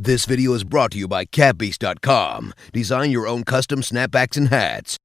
This video is brought to you by catbeast.com. Design your own custom snapbacks and hats.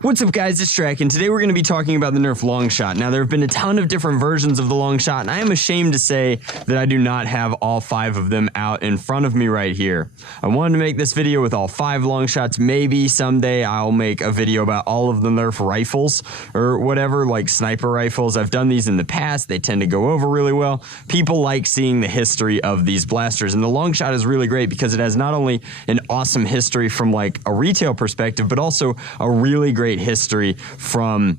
What's up, guys? It's Drac, and today we're going to be talking about the Nerf LongShot. Now, there have been a ton of different versions of the LongShot, and I am ashamed to say that I do not have all 5 of them out in front of me right here. I wanted to make this video with all 5 LongShots. Maybe someday I'll make a video about all of the Nerf rifles or whatever, like sniper rifles. I've done these in the past. They tend to go over really well. People like seeing the history of these blasters, and the LongShot is really great because it has not only an awesome history from like a retail perspective, but also a really great history from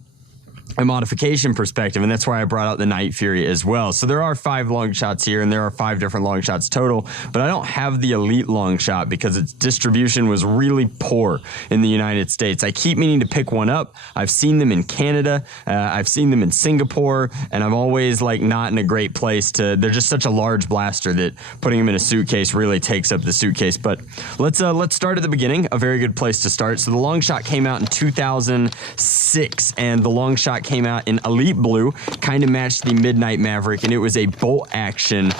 a modification perspective, and that's why I brought out the Night Fury as well. So there are 5 LongShots here, and there are 5 different LongShots total, but I don't have the Elite LongShot because its distribution was really poor in the United States. I keep meaning to pick one up. I've seen them in Canada, I've seen them in Singapore, and I'm always like not in a great place to, they're just such a large blaster that putting them in a suitcase really takes up the suitcase. But let's start at the beginning, a very good place to start. So the LongShot came out in 2006, and the LongShot came out in Elite Blue, kind of matched the Midnight Maverick, and it was a bolt action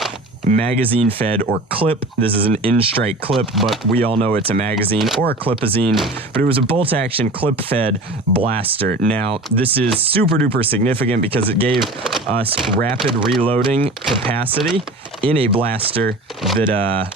magazine fed or clip. This is an in-strike clip, but we all know it's a magazine or a clipazine, but it was a bolt action clip fed blaster. Now, this is super duper significant because it gave us rapid reloading capacity in a blaster that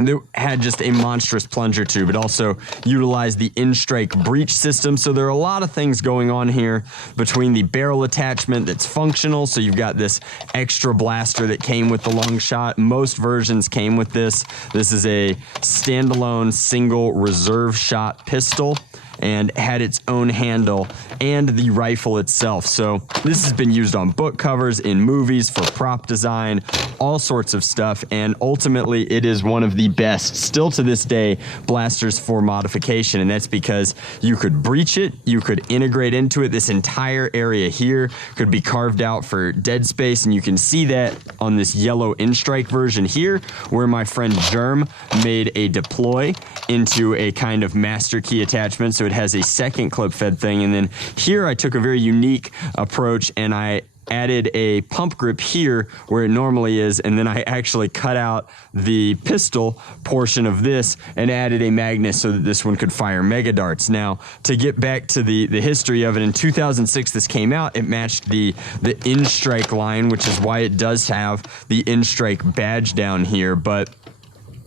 that had just a monstrous plunger tube. It also utilized the in-strike breech system, so there are a lot of things going on here between the barrel attachment that's functional, so you've got this extra blaster that came with the LongShot. Most versions came with this. This is a standalone single reserve shot pistol and had its own handle and the rifle itself. So this has been used on book covers, in movies, for prop design, all sorts of stuff, and ultimately it is one of the best, still to this day, blasters for modification, and that's because you could breach it, you could integrate into it. This entire area here could be carved out for dead space, and you can see that on this yellow in-strike version here, where my friend Germ made a deploy into a kind of master key attachment, so it has a second clip fed thing. And then here I took a very unique approach and I added a pump grip here where it normally is, and then I actually cut out the pistol portion of this and added a magnet so that this one could fire mega darts. Now, to get back to the history of it, in 2006 this came out. It matched the in-strike line, which is why it does have the in-strike badge down here, but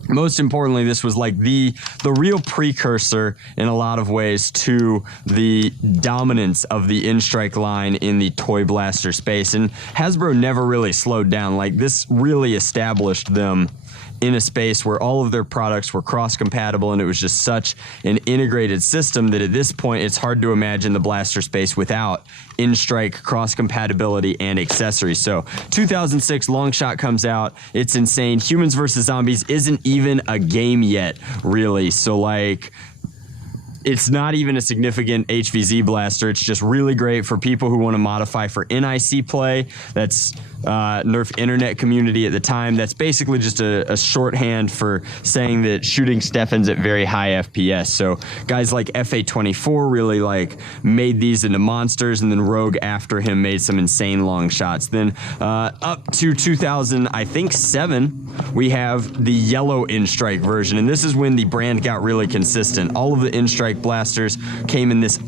most importantly, this was like the real precursor in a lot of ways to the dominance of the in-strike line in the toy blaster space. And Hasbro never really slowed down. Like, this really established them in a space where all of their products were cross-compatible, and it was just such an integrated system that at this point it's hard to imagine the blaster space without in-strike cross-compatibility and accessories. So 2006 LongShot comes out. It's insane. Humans vs. Zombies isn't even a game yet, really. So like, it's not even a significant HVZ blaster. It's just really great for people who want to modify for NIC play. That's Nerf internet community at the time. That's basically just a shorthand for saying that shooting Steffens at very high FPS. So guys like FA24 really like made these into monsters, and then Rogue after him made some insane LongShots. Then up to 2000, I think 7, we have the yellow in-strike version, and this is when the brand got really consistent. All of the in-strike blasters came in this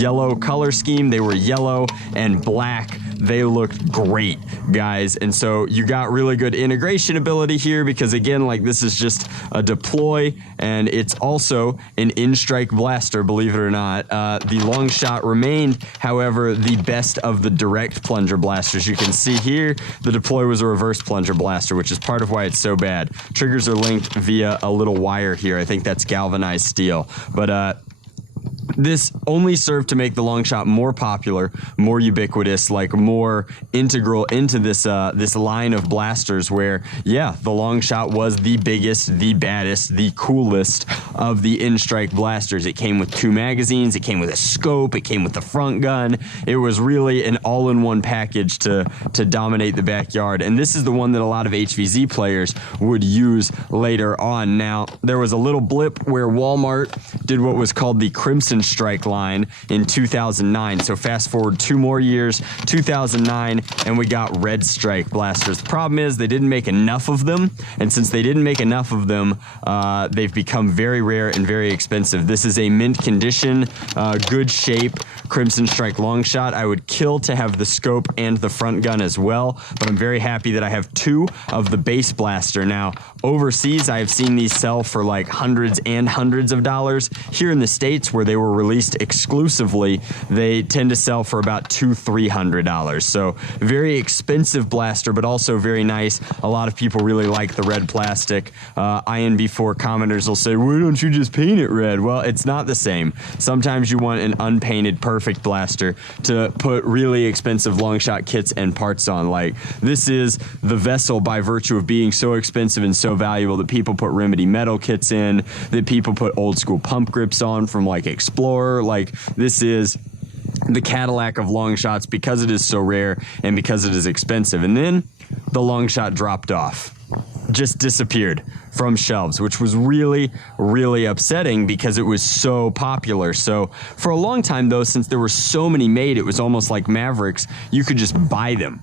yellow color scheme. They were yellow and black. They looked great, guys, and so you got really good integration ability here because, again, like, this is just a deploy, and it's also an in-strike blaster, believe it or not. The LongShot remained, however, the best of the direct plunger blasters. You can see here the deploy was a reverse plunger blaster, which is part of why it's so bad. Triggers are linked via a little wire here. I think that's galvanized steel, but this only served to make the LongShot more popular, more ubiquitous, like more integral into this this line of blasters where, yeah, the LongShot was the biggest, the baddest, the coolest of the in-strike blasters. It came with 2 magazines, it came with a scope, it came with the front gun. It was really an all-in-one package to dominate the backyard, and this is the one that a lot of HVZ players would use later on. Now, there was a little blip where Walmart did what was called the Crimson Strike line in 2009. So fast forward 2 more years, 2009, and we got Red Strike blasters. The problem is they didn't make enough of them, and since they didn't make enough of them, they've become very rare and very expensive. This is a mint condition, good shape Crimson Strike LongShot. I would kill to have the scope and the front gun as well, but I'm very happy that I have 2 of the base blaster. Now, overseas, I have seen these sell for like hundreds and hundreds of dollars. Here in the States, where they were released exclusively, they tend to sell for about $200-300. So very expensive blaster, but also very nice. A lot of people really like the red plastic. INB4 commenters will say, why don't you just paint it red? Well, it's not the same. Sometimes you want an unpainted perfect blaster to put really expensive LongShot kits and parts on. Like, this is the vessel by virtue of being so expensive and so valuable that people put Remedy metal kits in, that people put old school pump grips on from like Explorer. Like, this is the Cadillac of LongShots because it is so rare and because it is expensive. And then the LongShot dropped off, just disappeared from shelves, which was really, really upsetting because it was so popular. So for a long time though, since there were so many made, it was almost like Mavericks. You could just buy them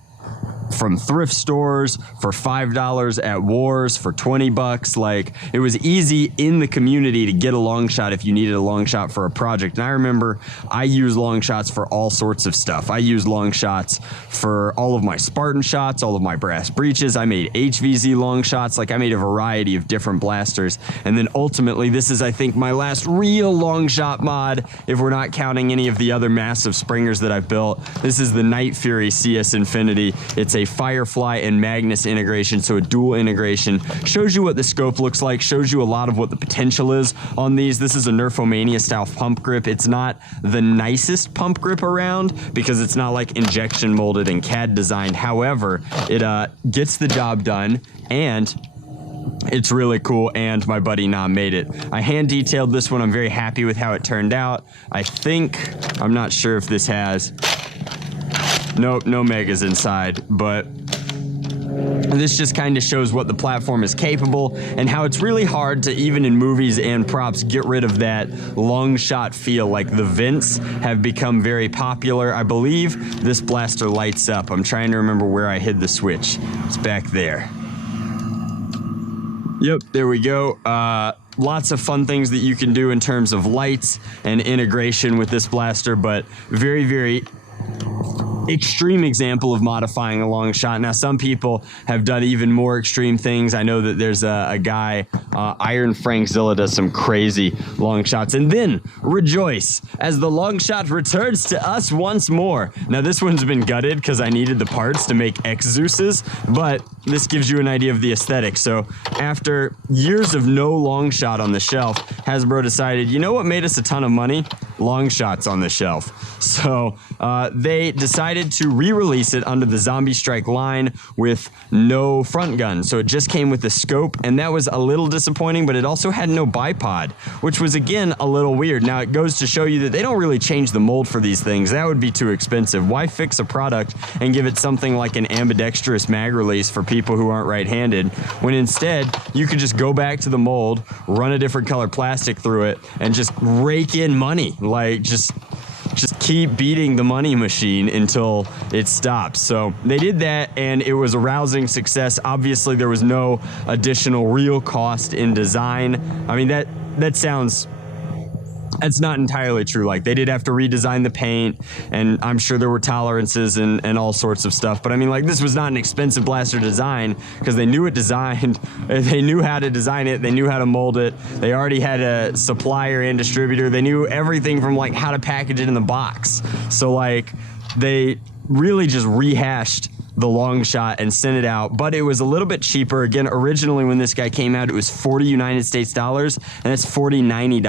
from thrift stores for $5 at Wars for $20. Like, it was easy in the community to get a LongShot if you needed a LongShot for a project. And I remember I used LongShots for all sorts of stuff. I used LongShots for all of my Spartan shots, all of my brass breeches. I made HVZ LongShots. Like, I made a variety of different blasters. And then ultimately, this is, I think, my last real LongShot mod, if we're not counting any of the other massive springers that I've built. This is the Night Fury CS Infinity. It's a Firefly and Magnus integration, so a dual integration. Shows you what the scope looks like, shows you a lot of what the potential is on these. This is a Nerfomania style pump grip. It's not the nicest pump grip around because it's not like injection molded and CAD designed. However, it gets the job done, and it's really cool, and my buddy Nam made it. I hand detailed this one. I'm very happy with how it turned out. I'm not sure if this has... Nope, no megas inside, but this just kind of shows what the platform is capable and how it's really hard to, even in movies and props, get rid of that LongShot feel. Like, the vents have become very popular. I believe this blaster lights up. I'm trying to remember where I hid the switch. It's back there. Yep, there we go. Lots of fun things that you can do in terms of lights and integration with this blaster, but very, very extreme example of modifying a LongShot. Now, some people have done even more extreme things. I know that there's a guy, Iron Frankzilla, does some crazy LongShots. And then rejoice as the LongShot returns to us once more. Now, this one's been gutted because I needed the parts to make X-Zeus's, but this gives you an idea of the aesthetic. So after years of no LongShot on the shelf, Hasbro decided, you know what made us a ton of money? LongShots on the shelf. So they decided to re-release it under the Zombie Strike line with no front gun. So it just came with the scope, and that was a little disappointing, but it also had no bipod, which was, again, a little weird. Now, it goes to show you that they don't really change the mold for these things. That would be too expensive. Why fix a product and give it something like an ambidextrous mag release for people who aren't right-handed, when instead you could just go back to the mold, run a different color plastic through it, and just rake in money. Like, just keep beating the money machine until it stops. So they did that, and it was a rousing success. Obviously, there was no additional real cost in design. I mean, that sounds... That's not entirely true. Like, they did have to redesign the paint, and I'm sure there were tolerances and all sorts of stuff. But I mean, like, this was not an expensive blaster design because they knew it designed. They knew how to design it. They knew how to mold it. They already had a supplier and distributor. They knew everything from, like, how to package it in the box. So, like, they really just rehashed the LongShot and sent it out, but it was a little bit cheaper. Again, originally when this guy came out, it was 40 United States dollars, and it's $40 90s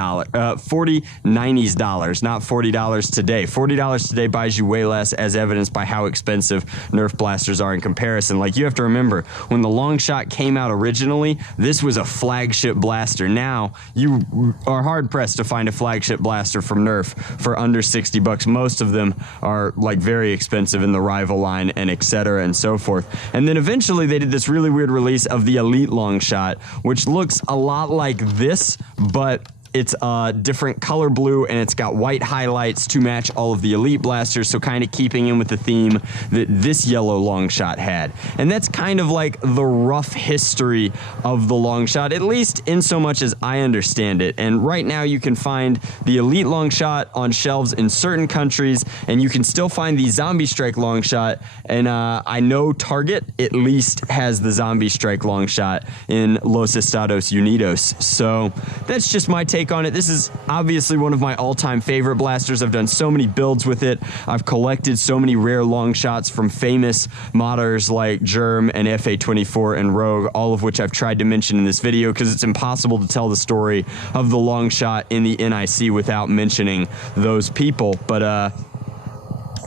dollars, not $40 today. $40 today buys you way less, as evidenced by how expensive Nerf blasters are in comparison. Like, you have to remember, when the LongShot came out originally, this was a flagship blaster. Now, you are hard-pressed to find a flagship blaster from Nerf for under 60 bucks. Most of them are, like, very expensive in the rival line and etc. and so forth. And then eventually they did this really weird release of the Elite LongShot, which looks a lot like this, but It's a different color blue, and it's got white highlights to match all of the Elite blasters, so kind of keeping in with the theme that this yellow LongShot had. And that's kind of like the rough history of the LongShot, at least in so much as I understand it. And right now you can find the Elite LongShot on shelves in certain countries, and you can still find the Zombie Strike LongShot, and I know Target at least has the Zombie Strike LongShot in Los Estados Unidos. So that's just my take on it. This is obviously one of my all-time favorite blasters. I've done so many builds with it. I've collected so many rare LongShots from famous modders like Germ and FA24 and Rogue, all of which I've tried to mention in this video because it's impossible to tell the story of the LongShot in the NIC without mentioning those people. But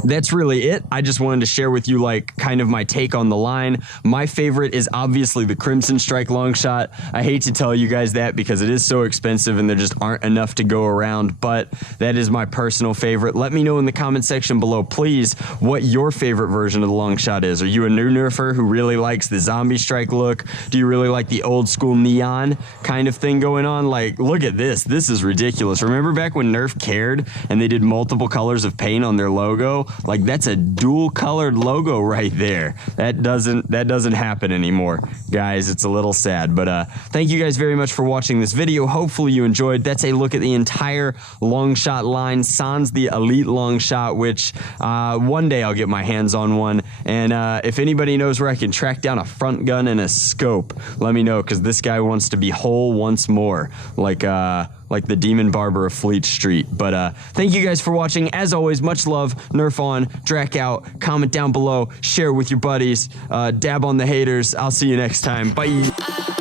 that's really it. I just wanted to share with you like kind of my take on the line. My favorite is obviously the Crimson Strike LongShot. I hate to tell you guys that because it is so expensive and there just aren't enough to go around, but that is my personal favorite. Let me know in the comment section below, please, what your favorite version of the LongShot is. Are you a new nerfer who really likes the Zombie Strike look? Do you really like the old school neon kind of thing going on? Like, look at this. This is ridiculous. Remember back when Nerf cared and they did multiple colors of paint on their logo? Like, that's a dual colored logo right there. That doesn't happen anymore, guys. It's a little sad, but thank you guys very much for watching this video. Hopefully you enjoyed. That's a look at the entire LongShot line, sans the Elite LongShot, which one day I'll get my hands on one. And if anybody knows where I can track down a front gun and a scope, let me know, because this guy wants to be whole once more, like the Demon Barber of Fleet Street. But thank you guys for watching. As always, much love. Nerf on, Drac out. Comment down below. Share with your buddies. Dab on the haters. I'll see you next time. Bye.